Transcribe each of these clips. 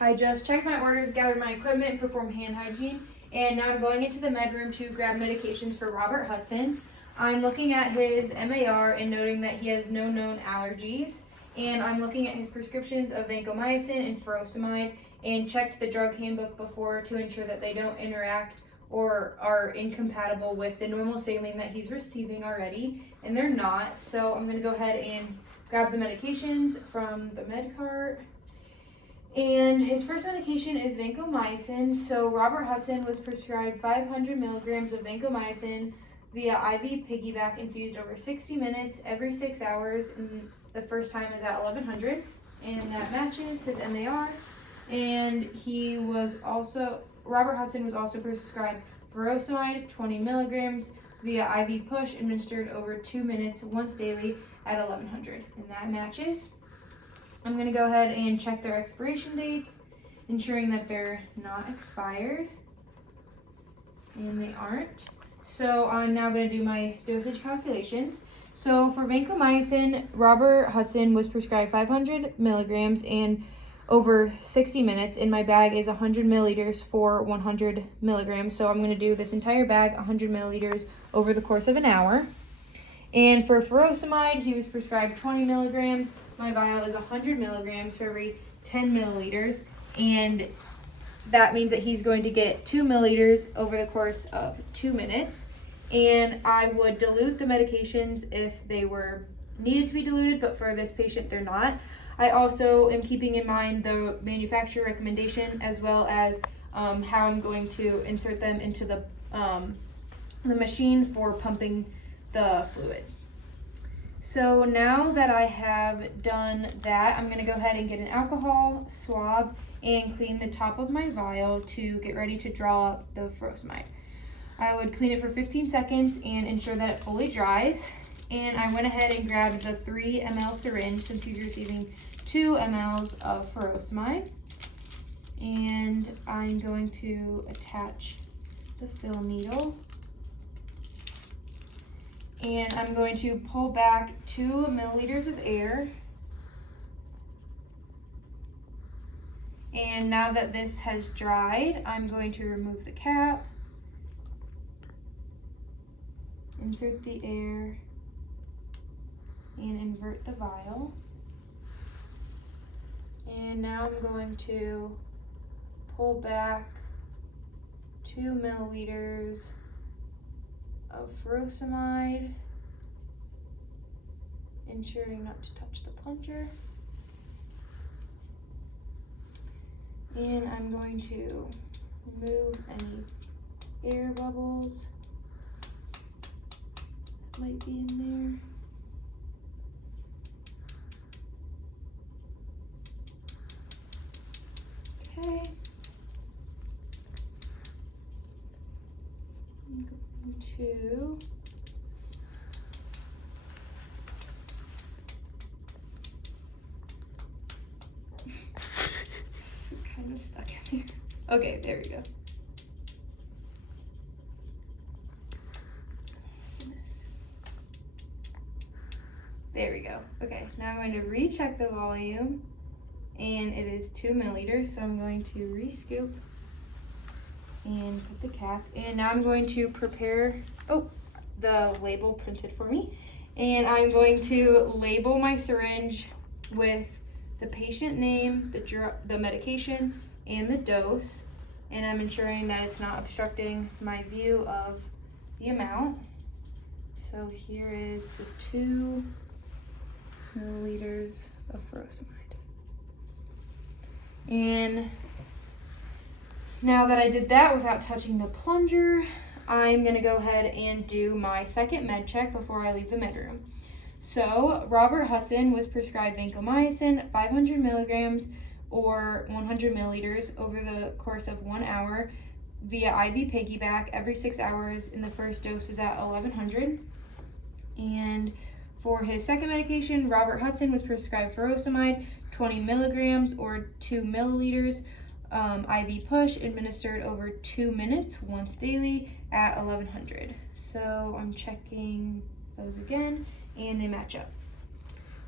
I just checked my orders, gathered my equipment, performed hand hygiene, and now I'm going into the med room to grab medications for Robert Hudson. I'm looking at his MAR and noting that he has no known allergies, and I'm looking at his prescriptions of vancomycin and furosemide and checked the drug handbook before to ensure that they don't interact or are incompatible with the normal saline that he's receiving already, and they're not. So I'm going to go ahead and grab the medications from the med cart. And his first medication is vancomycin. So Robert Hudson was prescribed 500 milligrams of vancomycin via IV piggyback infused over 60 minutes every 6 hours. And the first time is at 1100, and that matches his MAR. And Robert Hudson was also prescribed furosemide 20 milligrams via IV push administered over 2 minutes once daily at 1100, and that matches. I'm going to go ahead and check their expiration dates, ensuring that they're not expired, and they aren't. So I'm now going to do my dosage calculations. So for vancomycin, Robert Hudson was prescribed 500 milligrams and over 60 minutes, and my bag is 100 milliliters for 100 milligrams. So I'm going to do this entire bag, 100 milliliters, over the course of an hour. And for furosemide, he was prescribed 20 milligrams. My vial is 100 milligrams for every 10 milliliters, and that means that he's going to get 2 milliliters over the course of 2 minutes. And I would dilute the medications if they were needed to be diluted, but for this patient, they're not. I also am keeping in mind the manufacturer recommendation, as well as how I'm going to insert them into the machine for pumping the fluid. So now that I have done that, I'm going to go ahead and get an alcohol swab and clean the top of my vial to get ready to draw up the furosemide. I would clean it for 15 seconds and ensure that it fully dries. And I went ahead and grabbed the 3 ml syringe since he's receiving 2 mLs of furosemide. And I'm going to attach the fill needle. And I'm going to pull back 2 milliliters of air. And now that this has dried, I'm going to remove the cap, insert the air, and invert the vial. And now I'm going to pull back 2 milliliters of furosemide, ensuring not to touch the plunger. And I'm going to remove any air bubbles that might be in there. Okay. I'm going to it's kind of stuck in there. Okay, there we go. There we go. Okay, now I'm going to recheck the volume, and it is 2 milliliters, so I'm going to re-scoop and put the cap. And now I'm going to prepare, the label printed for me. And I'm going to label my syringe with the patient name, the medication, and the dose. And I'm ensuring that it's not obstructing my view of the amount. So here is the 2 milliliters of furosemide. And now that I did that without touching the plunger, I'm gonna go ahead and do my second med check before I leave the med room. So Robert Hudson was prescribed vancomycin 500 milligrams or 100 milliliters over the course of 1 hour via IV piggyback every 6 hours, and the first dose is at 1100. And for his second medication, Robert Hudson was prescribed furosemide 20 milligrams or 2 milliliters IV push administered over 2 minutes once daily at 1100. So I'm checking those again, and they match up.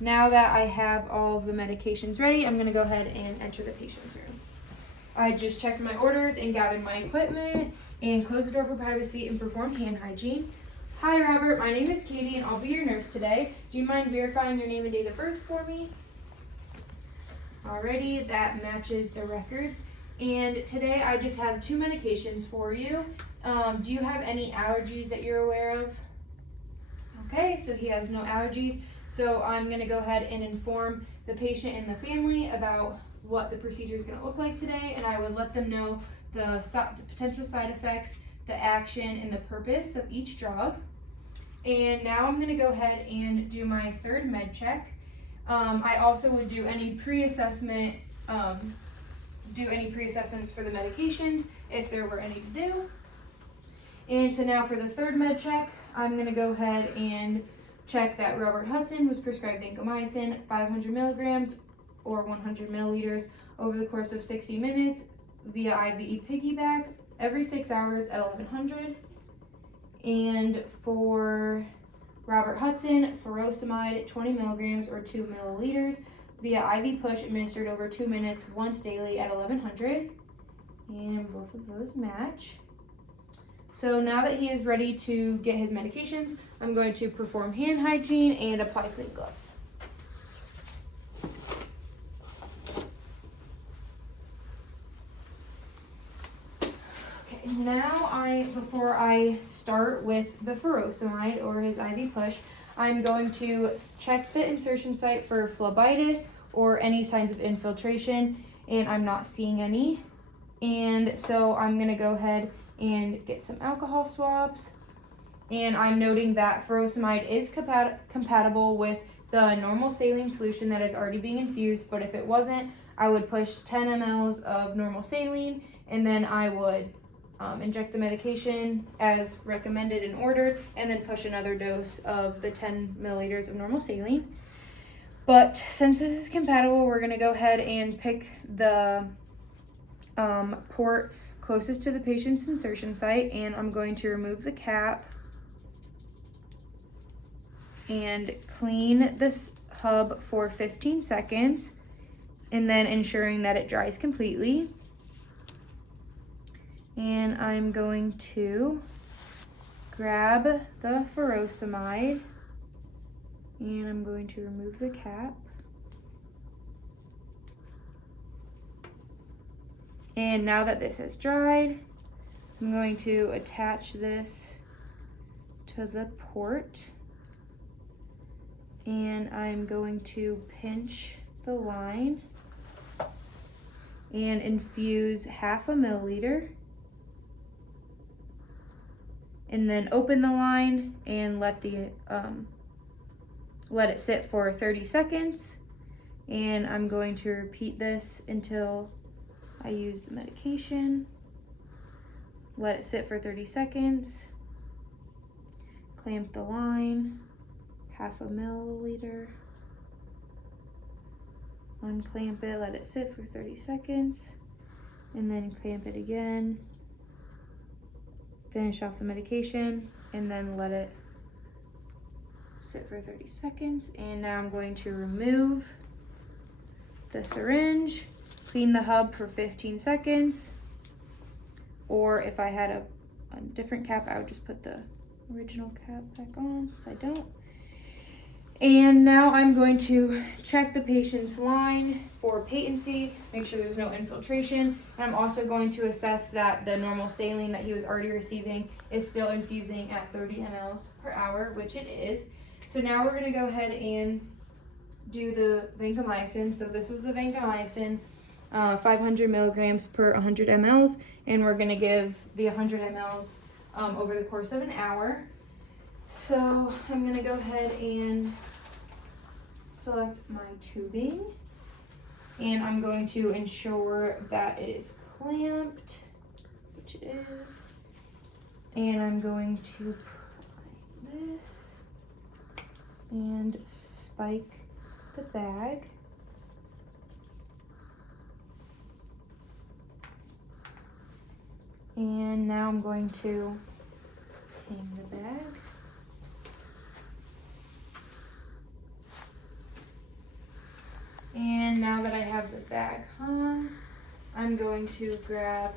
Now that I have all of the medications ready, I'm going to go ahead and enter the patient's room. I just checked my orders and gathered my equipment and closed the door for privacy and performed hand hygiene. Hi Robert, my name is Katie and I'll be your nurse today. Do you mind verifying your name and date of birth for me? Alrighty, that matches the records. And today I just have 2 medications for you. Do you have any allergies that you're aware of? Okay, so he has no allergies. So I'm gonna go ahead and inform the patient and the family about what the procedure is gonna look like today, and I would let them know the potential side effects, the action, and the purpose of each drug. And now I'm gonna go ahead and do my 3rd med check. I also would do any pre-assessment, pre-assessments for the medications if there were any to do. And so now for the 3rd med check, I'm gonna go ahead and check that Robert Hudson was prescribed vancomycin 500 milligrams or 100 milliliters over the course of 60 minutes via IV piggyback every 6 hours at 1100. And for Robert Hudson, furosemide 20 milligrams or 2 milliliters via IV push administered over 2 minutes once daily at 1100. And both of those match. So now that he is ready to get his medications, I'm going to perform hand hygiene and apply clean gloves. Okay, now before I start with the furosemide or his IV push, I'm going to check the insertion site for phlebitis or any signs of infiltration, and I'm not seeing any. And so I'm gonna go ahead and get some alcohol swabs. And I'm noting that furosemide is compatible with the normal saline solution that is already being infused, but if it wasn't, I would push 10 mLs of normal saline, and then I would inject the medication as recommended and ordered, and then push another dose of the 10 milliliters of normal saline. But since this is compatible, we're gonna go ahead and pick the port closest to the patient's insertion site, and I'm going to remove the cap and clean this hub for 15 seconds, and then ensuring that it dries completely. And I'm going to grab the furosemide and I'm going to remove the cap. And now that this has dried, I'm going to attach this to the port, and I'm going to pinch the line and infuse 0.5 milliliter, and then open the line and let it sit for 30 seconds. And I'm going to repeat this until I use the medication. Let it sit for 30 seconds. Clamp the line, 0.5 milliliter. Unclamp it, let it sit for 30 seconds, and then clamp it again. Finish off the medication, and then let it sit for 30 seconds. And now I'm going to remove the syringe, clean the hub for 15 seconds, or if I had a different cap, I would just put the original cap back on, since I don't. And now I'm going to check the patient's line for patency, make sure there's no infiltration, and I'm also going to assess that the normal saline that he was already receiving is still infusing at 30 mLs per hour, which it is. So now we're gonna go ahead and do the vancomycin. So this was the vancomycin, 500 milligrams per 100 mLs, and we're gonna give the 100 mLs over the course of an hour. So I'm gonna go ahead and select my tubing, and I'm going to ensure that it is clamped, which it is, and I'm going to apply this and spike the bag. And now I'm going to hang the bag. And now that I have the bag hung, I'm going to grab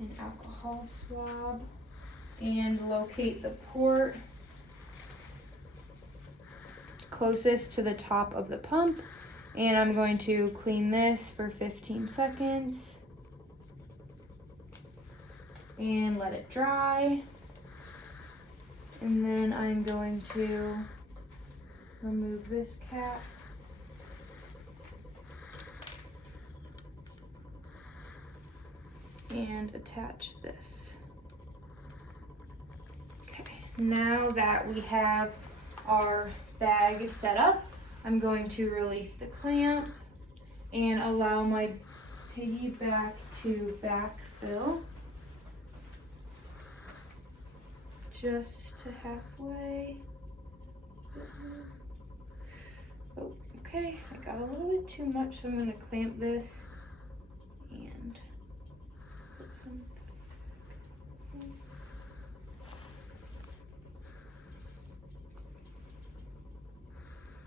an alcohol swab and locate the port closest to the top of the pump, and I'm going to clean this for 15 seconds and let it dry. And then I'm going to remove this cap and attach this. Okay, now that we have our bag set up, I'm going to release the clamp and allow my piggyback to backfill just to halfway. Oh, okay, I got a little bit too much, so I'm going to clamp this and put some.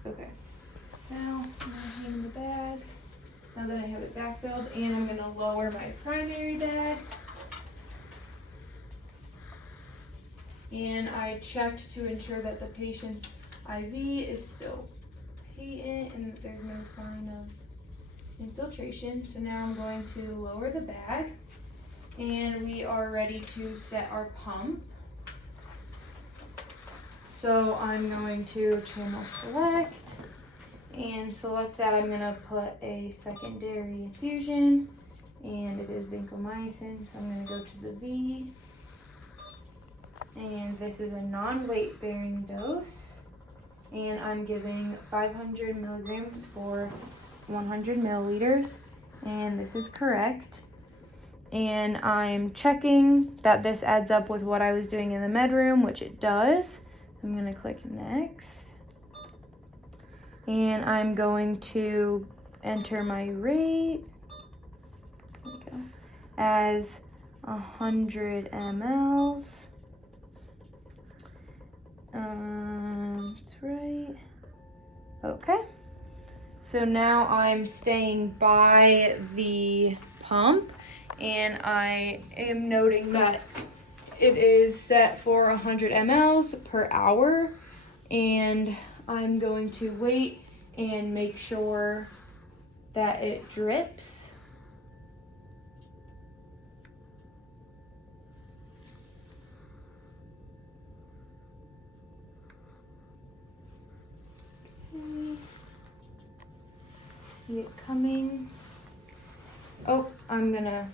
Okay, now I'm going to hang the bag, now that I have it backfilled, and I'm going to lower my primary bag. And I checked to ensure that the patient's IV is still patent and that there's no sign of infiltration. So now I'm going to lower the bag, and we are ready to set our pump. So I'm going to channel select and select that. I'm going to put a secondary infusion, and it is vancomycin, so I'm going to go to the V. And this is a non-weight bearing dose, and I'm giving 500 milligrams for 100 milliliters, and this is correct. And I'm checking that this adds up with what I was doing in the med room, which it does. I'm going to click next, and I'm going to enter my rate as 100 mLs. That's right. Okay. So now I'm staying by the pump, and I am noting that it is set for 100 mLs per hour, and I'm going to wait and make sure that it drips. See it coming. Oh, I'm gonna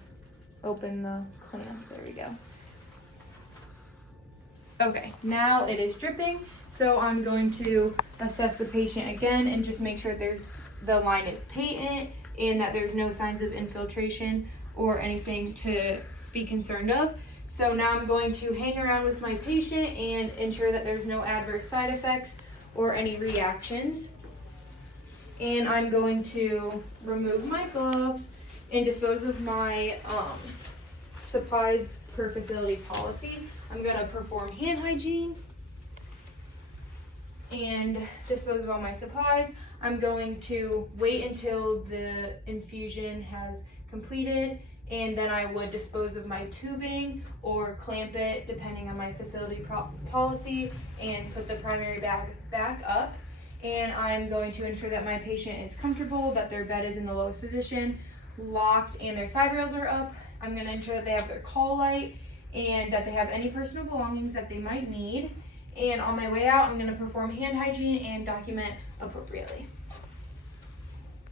open the clamp. There we go. Okay, now it is dripping, so I'm going to assess the patient again and just make sure the line is patent and that there's no signs of infiltration or anything to be concerned of. So now I'm going to hang around with my patient and ensure that there's no adverse side effects or any reactions. And I'm going to remove my gloves and dispose of my supplies per facility policy. I'm going to perform hand hygiene and dispose of all my supplies. I'm going to wait until the infusion has completed, and then I would dispose of my tubing or clamp it depending on my facility policy and put the primary bag back up. And I'm going to ensure that my patient is comfortable, that their bed is in the lowest position, locked, and their side rails are up. I'm going to ensure that they have their call light and that they have any personal belongings that they might need. And on my way out, I'm going to perform hand hygiene and document appropriately.